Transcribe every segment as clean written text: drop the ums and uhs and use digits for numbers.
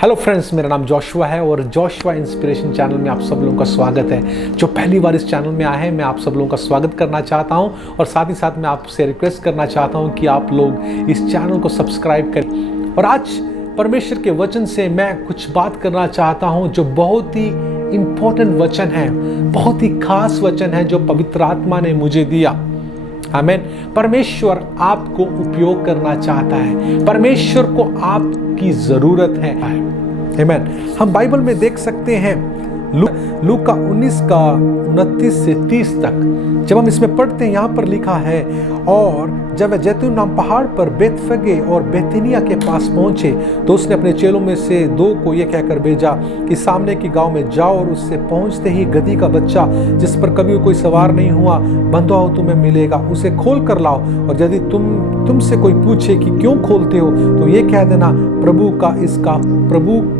Hello friends, मेरा नाम Joshua है और जोशुआ इंस्पिरेशन चैनल में आप सब लोगों का स्वागत है। जो पहली बार इस चैनल में आए हैं, मैं आप सब लोगों का स्वागत करना चाहता हूं और साथ ही साथ मैं आपसे रिक्वेस्ट करना चाहता हूं कि आप लोग इस चैनल को सब्सक्राइब करें। और आज परमेश्वर के वचन से मैं कुछ बात करना चाहता हूं जो बहुत ही इम्पोर्टेंट वचन है, बहुत ही खास वचन है जो पवित्र आत्मा ने मुझे दिया। आमीन। परमेश्वर आपको उपयोग करना चाहता है, परमेश्वर को आपकी जरूरत है। आमीन। हम बाइबल में देख सकते हैं लूका 19 का 29 से 30 तक। जब हम इसमें पढ़ते हैं, यहाँ पर लिखा है, और जब वह जैतून नाम पहाड़ पर बेतफगे और बेथनिया के पास पहुंचे तो उसने अपने चेलों में से 2 को यह कहकर भेजा कि सामने के गांव में जाओ और उससे पहुंचते ही गदही का बच्चा जिस पर कभी कोई सवार नहीं हुआ बंधा हो तुम्हें मिलेगा, उसे खोल कर लाओ। और यदि तुमसे कोई पूछे कि क्यों खोलते हो तो ये कह देना प्रभु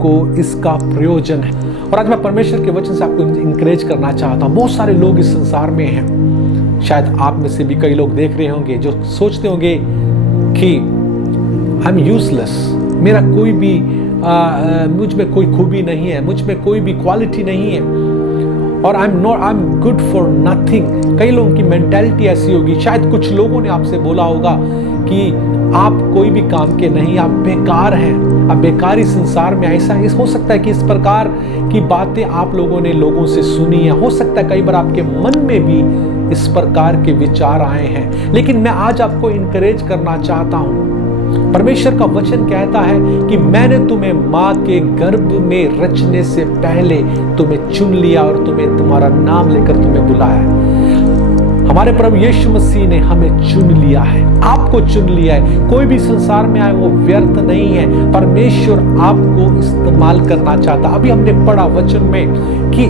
को इसका प्रयोजन है। और आज मैं परमेश्वर के वचन से आपको इंकरेज करना चाहता हूँ। बहुत सारे लोग इस संसार में हैं, शायद आप में से भी कई लोग देख रहे होंगे जो सोचते होंगे कि आई एम यूजलेस, मेरा कोई भी मुझ में कोई खूबी नहीं है, मुझ में कोई भी क्वालिटी नहीं है, और I am good for nothing. कई लोगों की मेंटालिटी ऐसी होगी। शायद कुछ लोगों ने आपसे बोला होगा कि आप कोई भी काम के नहीं, आप बेकार हैं, आप बेकारी संसार में। ऐसा हो सकता है कि इस प्रकार की बातें आप लोगों ने लोगों से सुनी है। हो सकता है कई बार आपके मन में भी इस प्रकार के विचार आए हैं, लेकिन मैं आज आपको इनकरेज करना चाहता हूं। परमेश्वर का वचन कहता है कि मैंने तुम्हें मां के गर्भ में रचने से पहले तुम्हें चुन लिया और तुम्हें तुम्हारा नाम लेकर तुम्हें बुलाया। हमारे प्रभु यीशु मसीह ने हमें चुन लिया है, आपको चुन लिया है। कोई भी संसार में आए वो व्यर्थ नहीं है। परमेश्वर आपको इस्तेमाल करना चाहता। अभी हमने पढ़ा वचन में कि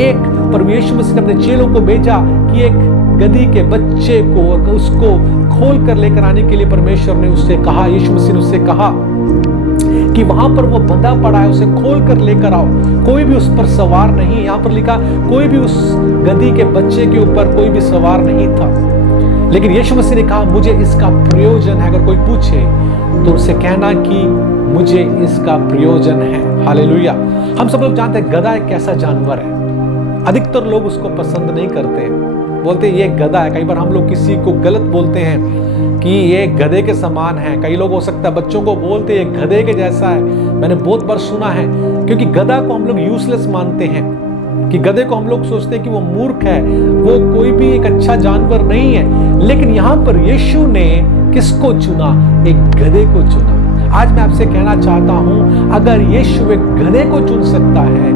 एक प्रभु यीशु मसीह ने अपने चेलों को भेजा कि एक गदही के बच्चे को और उसको खोल कर लेकर आने के लिए परमेश्वर ने उससे कहा, यीशु मसीह ने उससे कहा कि वहां पर वो बंधा पड़ा है, उसे खोल कर लेकर आओ। कोई भी उस पर सवार नहीं। यहां पर लिखा कोई भी उस गदही के बच्चे के ऊपर कोई भी सवार नहीं था, लेकिन यीशु मसीह ने कहा मुझे इसका प्रयोजन है। अगर कोई पूछे तो उसे कहना कि मुझे इसका प्रयोजन है। हालेलुया। हम सब लोग जानते हैं गधा एक कैसा जानवर है। अधिकतर लोग उसको पसंद नहीं करते हैं, बोलते ये गधा है। कई बार हम लोग किसी को गलत बोलते हैं कि ये गधे के समान है। कई लोग हो सकता है बच्चों को बोलते हैं गधे के जैसा है। मैंने बहुत बार सुना है, क्योंकि गधा को हम लोग यूजलेस मानते हैं, कि गधे को हम लोग सोचते हैं कि वो मूर्ख है, वो कोई भी एक अच्छा जानवर नहीं है। लेकिन यहाँ पर यीशु ने किसको चुना? एक गधे को चुना। आज मैं आपसे कहना चाहता हूं, अगर यीशु एक गधे को चुन सकता है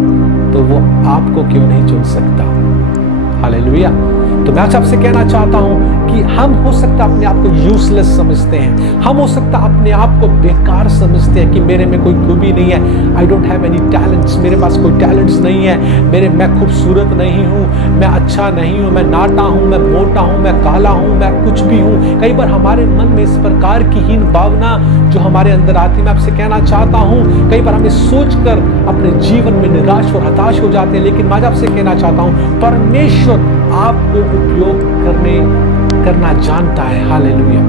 तो वो आपको क्यों नहीं चुन सकता? हालेलुया। तो मैं आपसे कहना चाहता हूं कि हम हो सकता अपने आप को यूजलेस समझते हैं, हम हो सकता अपने आप को बेकार समझते हैं कि मेरे में कोई खूबी नहीं है, I don't have any talents, मेरे पास कोई टैलेंट्स नहीं है, मैं खूबसूरत नहीं हूं, मैं अच्छा नहीं हूं, मैं नाटा हूं, मैं मोटा हूं, मैं काला हूं, मैं कुछ भी हूं। कई बार हमारे मन में इस प्रकार की हीन भावना जो हमारे अंदर आती, मैं आपसे कहना चाहता हूं, कई बार हमें सोचकर अपने जीवन में निराश और हताश हो जाते हैं। लेकिन मैं आपसे कहना चाहता हूं, परमेश्वर आपको उपयोग करना जानता है। हालेलुया।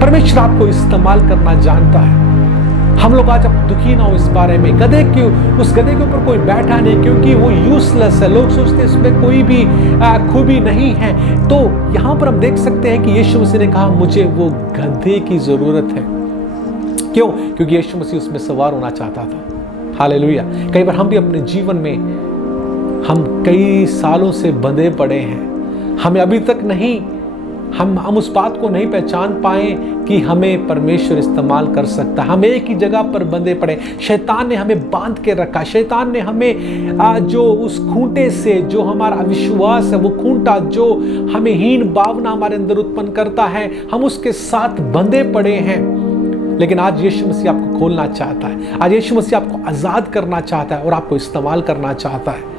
परमेश्वर आपको इस्तेमाल करना जानता है। हम लोग आज अब दुखी ना हो इस बारे में। उस गधे के ऊपर कोई बैठा नहीं, क्योंकि वो यूजलेस है। लोग सोचते हैं इसमें कोई भी खूबी नहीं है। तो यहां पर हम देख सकते हैं कि यीशु मसीह ने कहा मुझे वो गधे की जरूरत है। क्यों? क्योंकि यीशु मसीह उसमें सवार होना चाहता था। हालेलुया। कई बार हम भी अपने जीवन में हम कई सालों से बंधे पड़े हैं। हमें अभी तक नहीं हम उस बात को नहीं पहचान पाए कि हमें परमेश्वर इस्तेमाल कर सकता। हम एक ही जगह पर बंधे पड़े। शैतान ने हमें बांध के रखा। शैतान ने हमें जो उस खूंटे से, जो हमारा अविश्वास है, वो खूंटा जो हमें हीन भावना हमारे अंदर उत्पन्न करता है, हम उसके साथ बंधे पड़े हैं। लेकिन आज यीशु मसीह आपको खोलना चाहता है। आज यीशु मसीह आपको आजाद करना चाहता है और आपको इस्तेमाल करना चाहता है।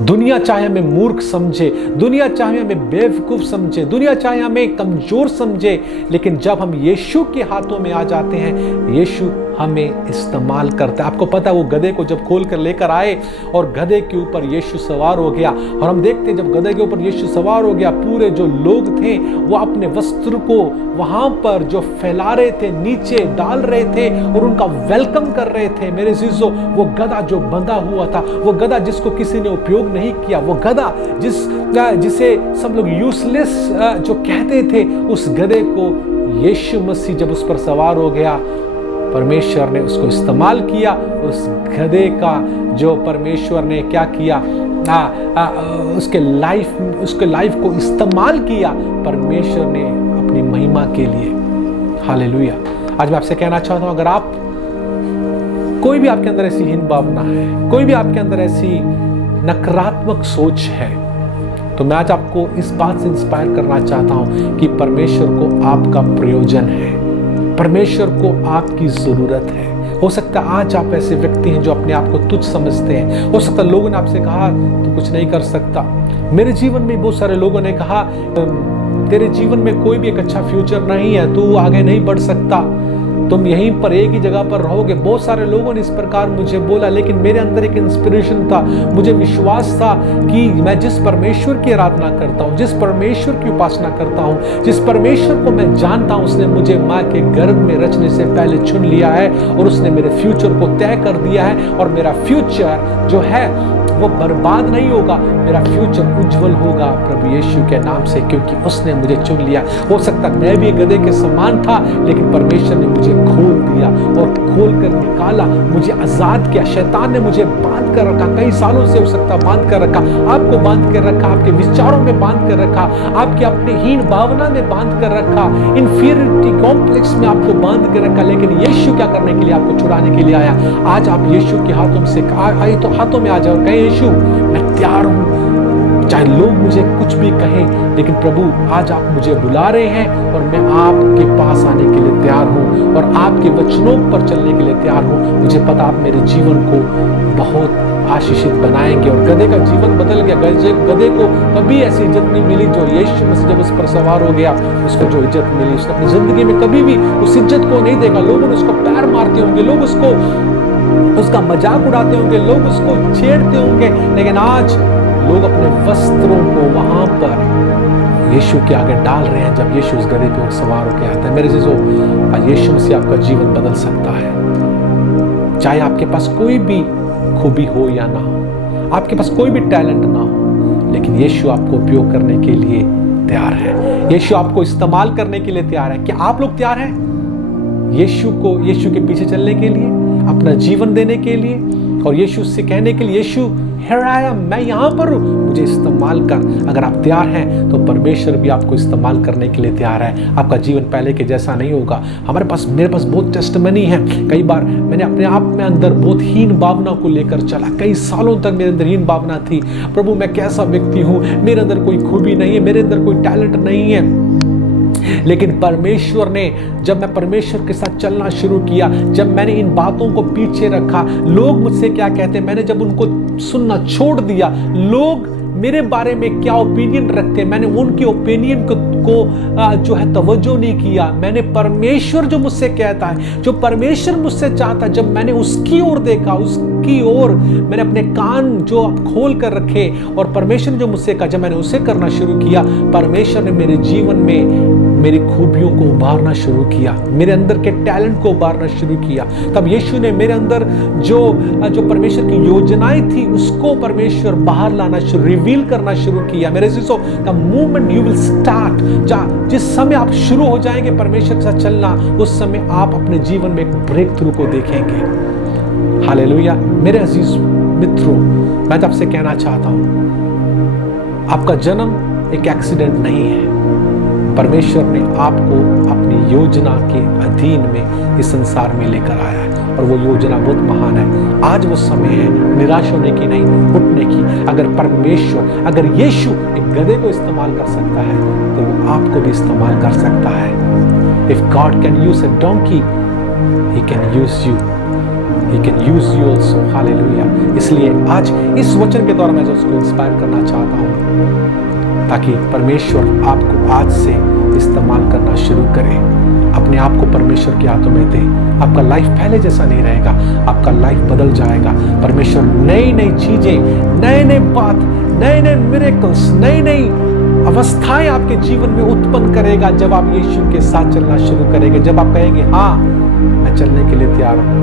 दुनिया चाहे हमें मूर्ख समझे, दुनिया चाहे हमें बेवकूफ समझे, दुनिया चाहे हमें कमजोर समझे, लेकिन जब हम यीशु के हाथों में आ जाते हैं, यीशु हमें इस्तेमाल करता है। आपको पता है वो गधे को जब खोल कर लेकर आए और गधे के ऊपर यीशु सवार हो गया, और हम देखते हैं जब गधे के ऊपर यीशु सवार हो गया, पूरे जो लोग थे वो अपने वस्त्र को वहां पर जो फैला रहे थे, नीचे डाल रहे थे और उनका वेलकम कर रहे थे। मेरे अजीजों, वो गधा जो बंधा हुआ था, वो गधा जिसको किसी ने उपयोग नहीं किया, वो गधा जिसे सब लोग यूजलेस जो कहते थे, उस गधे को यीशु मसीह जब उस पर सवार हो गया, परमेश्वर ने उसको इस्तेमाल किया। उस गधे का जो परमेश्वर ने क्या किया, उसके लाइफ को इस्तेमाल किया परमेश्वर ने अपनी महिमा के लिए। हालेलुया। आज मैं आपसे कहना चाहता हूं, अगर आप कोई भी आपके अंदर ऐसी हीन भावना है, कोई भी आपके अंदर ऐसी नकारात्मक सोच है, तो मैं आज आपको इस बात से इंस्पायर करना चाहता हूं कि परमेश्वर को आपका प्रयोजन है, परमेश्वर को आपकी जरूरत है। हो सकता है आज आप ऐसे व्यक्ति हैं जो अपने आप को तुच्छ समझते हैं। हो सकता है लोगों ने आपसे कहा तू कुछ नहीं कर सकता। मेरे जीवन में बहुत सारे लोगों ने कहा तेरे जीवन में कोई भी एक अच्छा फ्यूचर नहीं है, तू आगे नहीं बढ़ सकता, तुम यहीं पर एक ही जगह पर रहोगे। बहुत सारे लोगों ने इस प्रकार मुझे बोला, लेकिन मेरे अंदर एक इंस्पिरेशन था, मुझे विश्वास था कि मैं जिस परमेश्वर की आराधना करता हूँ, जिस परमेश्वर की उपासना करता हूँ, जिस परमेश्वर को मैं जानता हूँ, उसने मुझे माँ के गर्भ में रचने से पहले चुन लिया है और उसने मेरे फ्यूचर को तय कर दिया है। और मेरा फ्यूचर जो है वो बर्बाद नहीं होगा, मेरा फ्यूचर उज्जवल होगा प्रभु यीशु के नाम से, क्योंकि उसने मुझे चुन लिया। हो सकता है मैं भी गधे के समान था, लेकिन परमेश्वर ने मुझे खोल दिया और खोल कर निकाला, मुझे आजाद किया। शैतान ने मुझे बांध कर रखा, कई सालों से हो सकता बांध कर रखा, आपको बांध कर रखा, आपके विचारों में बांध कर रखा, आपकी अपनी हीन भावना में बांध कर रखा, इंफीरियरिटी कॉम्प्लेक्स में आपको बांध कर रखा। लेकिन यीशु क्या करने के लिए? आपको छुड़ाने के लिए आया। आज आप यीशु के हाथों से आए तो हाथों में आ जाओ, कहे यीशु मैं तैयार हूं, चाहे लोग मुझे कुछ भी कहें, लेकिन प्रभु आज आप मुझे बुला रहे हैं और मैं आपके पास आने के लिए तैयार हूं और आपके वचनों पर चलने के लिए तैयार हूं। मुझे पता आप मेरे जीवन को बहुत आशीषित बनाएंगे। और गधे का जीवन बदल गया। गधे को कभी ऐसी इज्जत नहीं मिली जो यीशु मसीह जब उस पर सवार हो गया, उसको जो इज्जत मिली, उसने अपनी जिंदगी में कभी भी उस इज्जत को नहीं देखा। लोग उसको पैर मारते होंगे, लोग उसका मजाक उड़ाते होंगे, लोग उसको छेड़ते होंगे, लेकिन आज लोग अपने वस्त्रों को वहां पर यीशु के आगे डाल रहे हैं जब यीशु उस गधे पे सवार होकर आता है। मेरे जीजों, आज यीशु मसीह आपका जीवन बदल सकता है। चाहे आपके पास कोई भी खूबी हो या ना हो, आपके पास कोई भी टैलेंट ना हो, लेकिन यीशु आपको उपयोग करने के लिए तैयार है। यीशु आपको इस्तेमाल करने के लिए तैयार है। क्या आप लोग तैयार हैं यीशु के पीछे चलने के लिए, अपना जीवन देने के लिए और यीशु से कहने के लिए, यीशु हियर आई एम, मैं यहाँ पर हूँ, मुझे इस्तेमाल कर। अगर आप तैयार हैं तो परमेश्वर भी आपको इस्तेमाल करने के लिए तैयार है। आपका जीवन पहले के जैसा नहीं होगा। मेरे पास बहुत टेस्टिमनी है। कई बार मैंने अपने आप में अंदर बहुत हीन भावना को लेकर चला, कई सालों तक मेरे अंदर हीन भावना थी। प्रभु मैं कैसा व्यक्ति हूँ, मेरे अंदर कोई खूबी नहीं है, मेरे अंदर कोई टैलेंट नहीं है। लेकिन परमेश्वर ने, जब मैं परमेश्वर के साथ चलना शुरू किया, जब मैंने इन बातों को पीछे रखा, लोग मुझसे क्या कहते हैं, मैंने जब उनको सुनना छोड़ दिया, लोग मेरे बारे में क्या ओपिनियन रखते हैं, मैंने उनके ओपिनियन को जो है तवज्जो नहीं किया। मैंने परमेश्वर जो मुझसे कहता है, जो परमेश्वर मुझसे चाहता है, जब मैंने उसकी ओर देखा, उसकी ओर मैंने अपने कान जो खोल कर रखे और परमेश्वर ने जो मुझसे कहा, जब मैंने उसे करना शुरू किया, परमेश्वर ने मेरे जीवन में मेरी खूबियों को उभारना शुरू किया, मेरे अंदर के टैलेंट को उभारना शुरू किया। तब यीशु ने मेरे अंदर जो परमेश्वर की योजनाएं थी उसको परमेश्वर बाहर लाना रिवील करना शुरू किया। मेरे जीसो, the moment you will start, जिस समय आप शुरू हो जाएंगे परमेश्वर के साथ चलना, उस समय आप अपने जीवन में एक ब्रेक थ्रू को देखेंगे। हालेलुया। मेरे अजीज मित्रों, मैं तो आपसे कहना चाहता हूं, आपका जन्म एक एक्सीडेंट नहीं है। परमेश्वर ने आपको अपनी योजना के अधीन में इस संसार में लेकर आया है और वो योजना बहुत महान है। आज वो समय है निराश होने की नहीं, उठने की। अगर यीशु एक गधे को इस्तेमाल कर सकता है तो वो आपको भी इस्तेमाल कर सकता है। If God can use a donkey, He can use you. He can use you also. Hallelujah. इसलिए आज इस वचन के द्वारा मैं उसको इंस्पायर करना चाहता हूँ ताकि परमेश्वर आपको आज से इस्तेमाल करना शुरू करे। अपने आप को परमेश्वर के हाथों में दे। आपका लाइफ पहले जैसा नहीं रहेगा, आपका लाइफ बदल जाएगा। परमेश्वर नई नई चीजें, नए नए बात, नए नए मिरेकल्स, नई नई अवस्थाएं आपके जीवन में उत्पन्न करेगा जब आप यीशु के साथ चलना शुरू करेंगे। जब आप कहेंगे हाँ मैं चलने के लिए तैयार हूँ।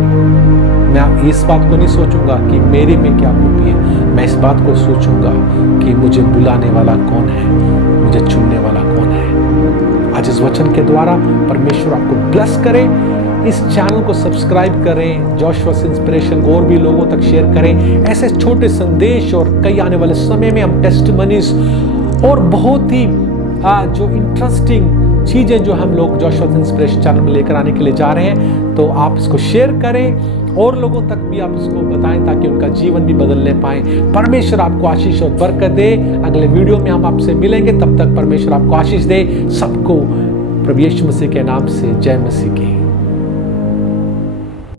मैं इस बात को नहीं सोचूंगा कि मेरे में क्या खूबी है, मैं इस बात को सोचूंगा कि मुझे बुलाने वाला कौन है, मुझे चुनने वाला कौन है। आज इस वचन के द्वारा परमेश्वर आपको ब्लेस करे। इस चैनल को सब्सक्राइब करें, जॉशुआ इंस्पिरेशन को और भी लोगों तक शेयर करें। ऐसे छोटे संदेश और कई आने वाले समय में हम टेस्टिमनीज और बहुत ही जो इंटरेस्टिंग चीज़ें जो हम लोग जॉशुआ इंस्पिरेशन चैनल में लेकर आने के लिए जा रहे हैं, तो आप इसको शेयर करें और लोगों तक भी आप इसको बताएं ताकि उनका जीवन भी बदलने पाए। परमेश्वर आपको आशीष और बरकत दे। अगले वीडियो में हम आपसे मिलेंगे, तब तक परमेश्वर आपको आशीष दे। सबको प्रभु यीशु मसीह के नाम से जय मसीह की।